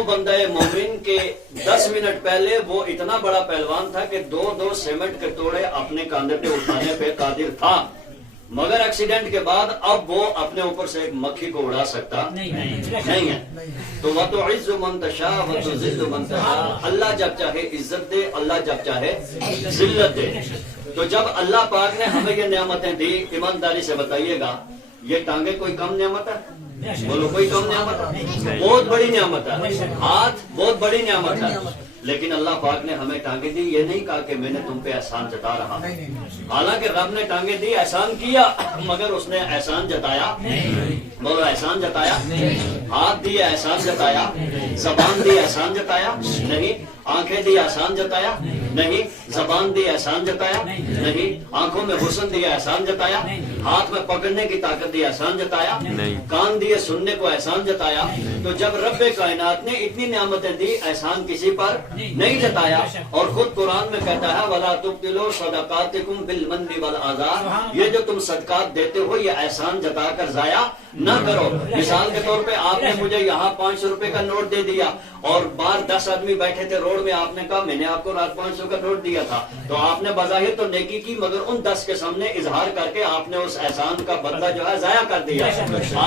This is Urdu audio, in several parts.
وہ بندہ مومن کے 10 منٹ پہلے وہ اتنا بڑا پہلوان تھا کہ 2 سیمنٹ کے توڑے اپنے کاندھے پہ اٹھانے پہ قادر تھا، مگر ایکسیڈنٹ کے بعد اب وہ اپنے اوپر سے ایک مکھی کو اڑا سکتا نہیں ہے۔ تو وَتُعِزُّ مَن تَشَاءُ وَتُذِلُّ مَن تَشَاءُ، اللہ جب چاہے عزت دے، اللہ جب چاہے ذلت دے۔ تو جب اللہ پاک نے ہمیں یہ نعمتیں دی، ایمانداری سے بتائیے گا یہ ٹانگیں کوئی کم نعمت ہے؟ بولو کوئی کم نعمت ہے؟ بہت بڑی نعمت ہے۔ ہاتھ بہت بڑی نعمت ہے، لیکن اللہ پاک نے ہمیں ٹانگیں دی، یہ نہیں کہا کہ میں نے تم پہ احسان جتا رہا، حالانکہ رب نے ٹانگیں دی، احسان کیا، مگر اس نے احسان جتایا۔ بولو احسان جتایا؟ ہاتھ دی احسان جتایا؟ زبان دی احسان جتایا؟ نہیں۔ آنکھیں دی احسان جتایا؟ نہیں۔ زبان دی احسان جتایا؟ نہیں۔ آنکھوں میں حسن دیا احسان جتایا؟ ہاتھ میں پکڑنے کی طاقت دی احسان جتایا؟ کان دیے سننے کو احسان جتایا؟ تو جب رب کائنات نے اتنی نعمتیں دی، احسان کسی پر نہیں جتایا، اور خود قرآن میں کہتا ہے وَلَا تُبْطِلُوا صَدَقَاتِكُمْ بِالْمَنِّ وَالْعَذَا، یہ جو تم صدقات دیتے ہو یہ احسان جتا کر ضائع نہ کرو۔ مثال کے طور پہ آپ نے مجھے یہاں 500 روپے کا نوٹ دے دیا، اور باہر 10 آدمی بیٹھے تھے روڈ میں، آپ نے کہا میں نے آپ کو رات 500 کا نوٹ دیا تھا، تو آپ نے بظاہر تو نیکی کی، مگر ان 10 کے سامنے اظہار کر کے آپ نے اس احسان کا بدلہ جو ہے ضائع کر دیا،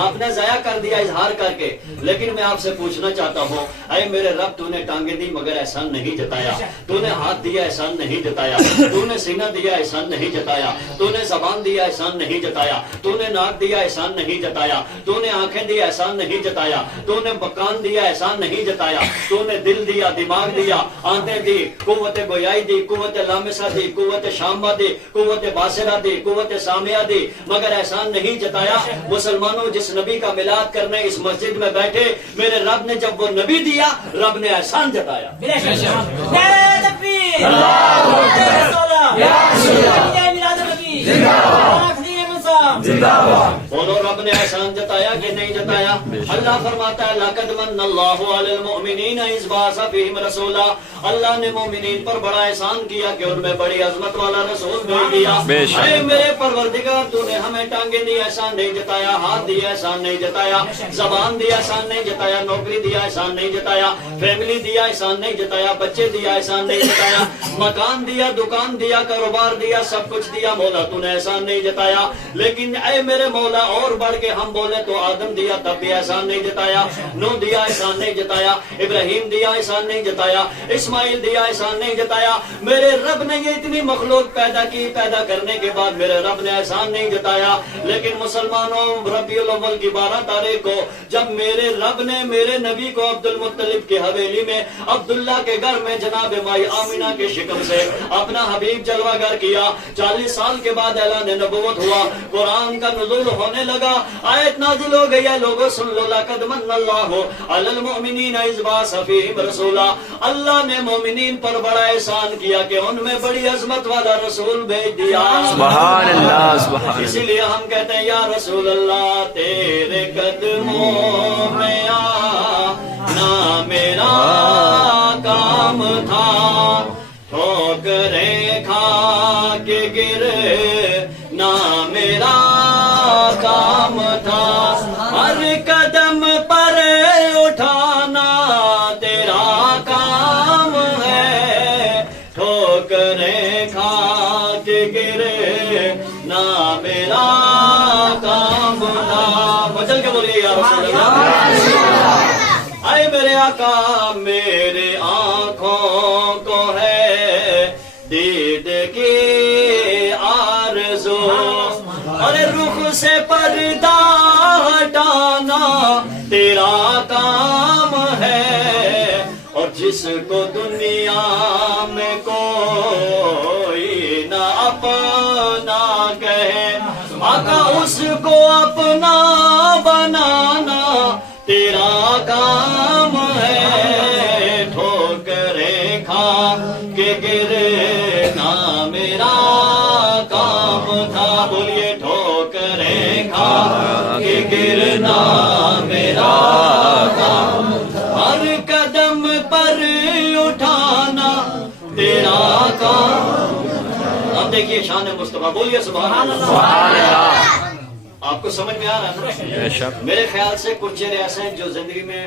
آپ نے ضائع کر دیا اظہار کر کے۔ لیکن میں آپ سے پوچھنا چاہتا ہوں، اے میرے رب تو نے ٹانگیں دی مگر احسان نہیں جتایا، تو نے ہاتھ دیا احسان نہیں جتایا، تو نے سینہ دیا احسان نہیں جتایا، تو نے زبان دیا احسان نہیں جتایا، تو نے ناک دیا احسان نہیں جتایا، تو نے آنکھیں دی احسان نہیں جتایا، تو نے کان دیا احسان نہیں جتایا، تو نے دل دیا، دماغ دیا، آنکھیں دی، قوت گویائی دی، قوت لامسہ دی، قوت شامہ دی، قوت باصرہ دی، قوت سامعہ دی، مگر احسان نہیں جتایا۔ مسلمانوں جس نبی کا میلاد کرنے اس مسجد میں بیٹھے، میرے رب نے جب وہ نبی دیا، رب نے احسان جتایا۔ بولو رب نے احسان جتایا کہ نہیں جتایا؟ اللہ فرماتا ہے لَقَدْ مَنَّ اللَّهُ عَلَى الْمُؤْمِنِينَ إِذْ بَعَثَ فِيهِمْ رَسُولًا، اللہ نے مومنین پر بڑا احسان کیا کہ ان میں بڑی عظمت والا رسول بھیج دیا۔ اے میرے پروردگار تو نے ہمیں ٹانگیں دی احسان نہیں جتایا، ہاتھ دیا احسان نہیں جتایا، زبان دیا احسان نہیں جتایا، نوکری دیا احسان نہیں جتایا، فیملی دیا احسان نہیں جتایا، بچے دیا احسان نہیں جتایا، مکان دیا، دکان دیا، کاروبار دیا، سب کچھ دیا، مولا تو نے احسان نہیں جتایا۔ لیکن اے میرے مولا اور بڑھ کے ہم بولے تو آدم دیا تب بھی احسان نہیں جتایا، نوح دیا احسان نہیں جتایا، ابراہیم دیا احسان نہیں جتایا، اسماعیل دیا احسان نہیں جتایا۔ میرے رب نے یہ اتنی مخلوق پیدا کی، پیدا کرنے کے بعد میرے رب نے احسان نہیں جتایا۔ لیکن مسلمانوں ربیع الاول کی 12 تاریخ کو جب میرے رب نے میرے نبی کو عبد المطلب کی حویلی میں عبداللہ کے گھر میں جناب مائی آمینہ کے شکم سے اپنا حبیب جلوہ گر کیا، 40 سال کے بعد اعلان نبوت ہوا، قرآن کا نزول ہونے لگا، آیت نازل ہو گئی ہے، لوگوں سن لو لَقَدْ مَنَّ اللَّهُ عَلَى الْمُؤْمِنِينَ إِذْ بَعَثَ فِيهِمْ رَسُولًا، اللہ نے مومنین پر بڑا احسان کیا کہ ان میں بڑی عظمت والا رسول بھیج دیا۔ سبحان اللہ، سبحان اللہ۔ اسی لیے ہم کہتے ہیں یا رسول اللہ تیرے قدموں میں آنا میرا کام تھا، ٹھوکریں کھا کے گرنا میرا کام تھا، ہر قدم پر اٹھانا تیرا کام ہے، ٹھوکریں کھا کے گرنا میرا کام تھا۔ مچل کے بولیے یا رسول اللہ۔ اے میرے آقا میرے آنکھوں کو ہے دید کی آرزو، اور رخ سے پردہ ہٹانا تیرا کام ہے، اور جس کو دنیا میں کوئی نہ اپنا کہے آقا اس کو اپنا بنانا تیرا کام ہے، ٹھوکریں کھا کے گرنا میرا کام تھا۔ بولیے ٹھوکریں کھا کے گرنا میرا کام تھا، ہر قدم پر اٹھانا تیرا کام۔ اب دیکھیے شان مصطفیٰ، بولیے سبحان اللہ۔ آپ کو سمجھ میں آ رہا ہے؟ میرے خیال سے کچھ چہرے ایسے ہیں جو زندگی میں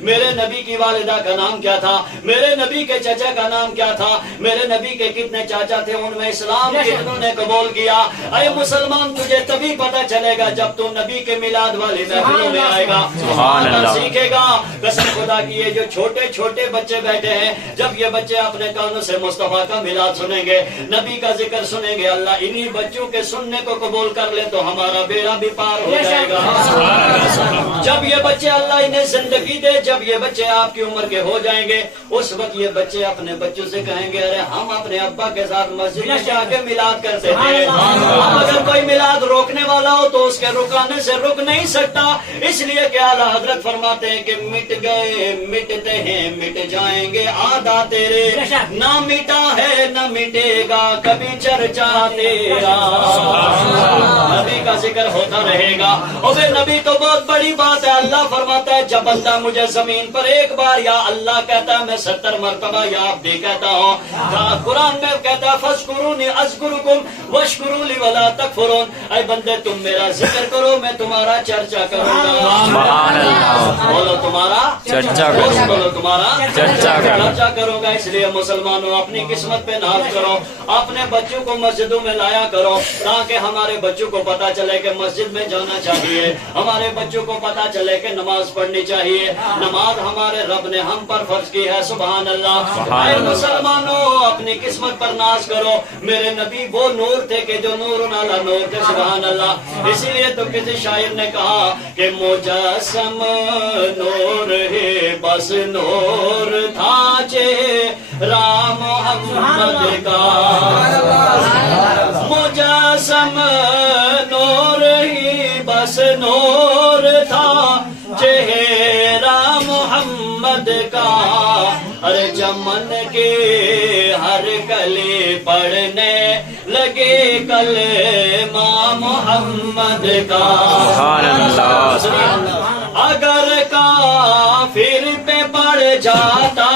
میرے نبی کی والدہ کا نام کیا تھا, میرے نبی کے چچا کا نام کیا تھا, میرے نبی کے کتنے چاچا تھے, ان میں اسلام کتنوں نے قبول کیا. اے مسلمان, تجھے تبھی پتہ چلے گا جب تو نبی کے میلاد والی محفلوں میں آئے گا, سیکھے گا. قسم خدا کی یہ جو چھوٹے چھوٹے بچے بیٹھے ہیں, جب یہ بچے اپنے کانوں سے مصطفیٰ کا میلاد سنیں گے, نبی کا ذکر سنیں گے, اللہ انہی بچوں کے سننے کو قبول کر لے تو ہمارا بیڑا بھی پار ہو جائے گا. جب یہ بچے اللہ انہیں زندگی دے, جب یہ بچے آپ کی عمر کے ہو جائیں گے, اس وقت یہ بچے اپنے بچوں سے کہیں گے, ارے ہم اپنے ابا کے ساتھ مسجد میں جا کے میلاد کرتے تھے. اب اگر کوئی میلاد روکنے والا ہو تو اس کے رکانے سے رک نہیں سکتا, اس لیے کہ اعلیٰ حضرت فرماتے ہیں کہ مٹ گئے مٹتے ہیں مٹ جائیں گے آدھا تیرے, نہ مٹا ہے نہ مٹے گا کبھی چرچا تیرا. نبی کا ذکر ہوتا رہے گا. اور پھر نبی تو بہت بڑی بات ہے. اللہ فرماتا ہے جب بندہ مجھے زمین پر ایک بار یا اللہ کہتا ہے, میں 70 مرتبہ یا عبدی کہتا ہوں. قرآن میں کہتا ہے فاذکرونی اذکرکم واشکروا لی ولا تکفرون, اے بندے تم میرا ذکر کرو میں تمہارا چرچا کروں گا. بولو تمہارا چرچا کروں, بولو تمہارا چرچا کروں گا. اس لیے مسلمانوں اپنی قسمت پہ ناز کرو, اپنے بچوں کو مسجدوں میں لایا کرو, تاکہ ہمارے بچوں کو پتا چلے کہ مسجد میں جانا چاہیے, ہمارے بچوں کو پتا چلے کہ نماز پڑھنی چاہیے. نماز ہمارے رب نے ہم پر فرض کی ہے. سبحان اللہ. اے مسلمانوں اپنی قسمت پر ناز کرو. میرے نبی وہ نور تھے کہ جو نور علی نور تھے. سبحان اللہ. اسی لیے تو کسی شاعر نے کہا کہ مجسم نور ہے بس نور تھا چہرہ محمد کا, مجسم نور ہی بس نور تھا چہرہ محمد کا. ہر چمن کے ہر کلی پڑھنے لگے کلمہ محمد کا. اگر کافر پہ پڑ جاتا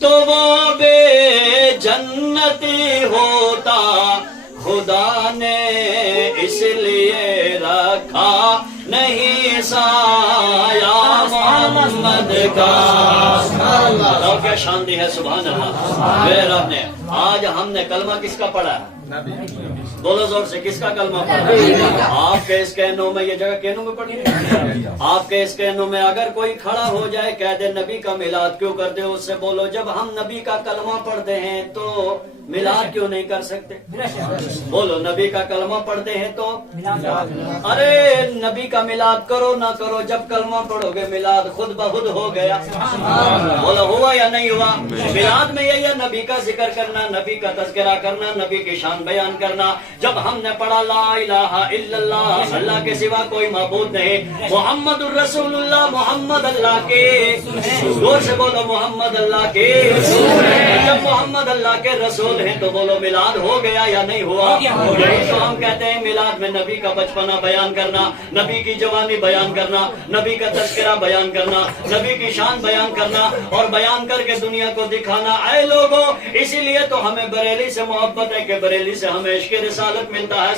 تو وہ بے جنتی ہوتا, خدا نے اس لیے رکھا نہیں سایہ محمد کا. اور کیا شان دی ہے. سبحان اللہ. میرے رب نے آج ہم نے کلمہ کس کا پڑھا ہے؟ بولو زور سے, کس کا کلمہ پڑھا؟ آپ کے اس کہنوں میں, یہ جگہ کہنوں میں پڑھی ہے, آپ کے اس کہنوں میں اگر کوئی کھڑا ہو جائے کہہ دے نبی کا میلاد کیوں کرتے ہو, اس سے بولو جب ہم نبی کا کلمہ پڑھتے ہیں تو میلاد کیوں نہیں کر سکتے؟ بولو نبی کا کلمہ پڑھتے ہیں تو, ارے نبی کا میلاد کرو نہ کرو, جب کلمہ پڑھو گے میلاد خود بخود ہو گیا. بولو ہوا یا نہیں ہوا؟ میلاد میں یہی ہے نبی کا ذکر کرنا, نبی کا تذکرہ کرنا, نبی کی شان بیان کرنا. جب ہم نے پڑھا لا الہ الا اللہ, اللہ کے سوا کوئی معبود نہیں, محمد الرسول اللہ, محمد اللہ کے, زور سے بولو محمد اللہ کے, جب محمد اللہ کے رسول ہیں تو بولو میلاد ہو گیا یا نہیں ہوا؟ یہی تو ہم کہتے ہیں میلاد میں نبی کا بچپنا بیان کرنا, نبی کی جوانی بیان کرنا, نبی کا تذکرہ بیان کرنا, نبی کی شان بیان کرنا, اور بیان کر کے دنیا کو دکھانا. اے لوگوں, اسی لیے تو ہمیں بریلی سے محبت ہے کہ بریلی سے ہمیں عشق رسالت ملتا ہے.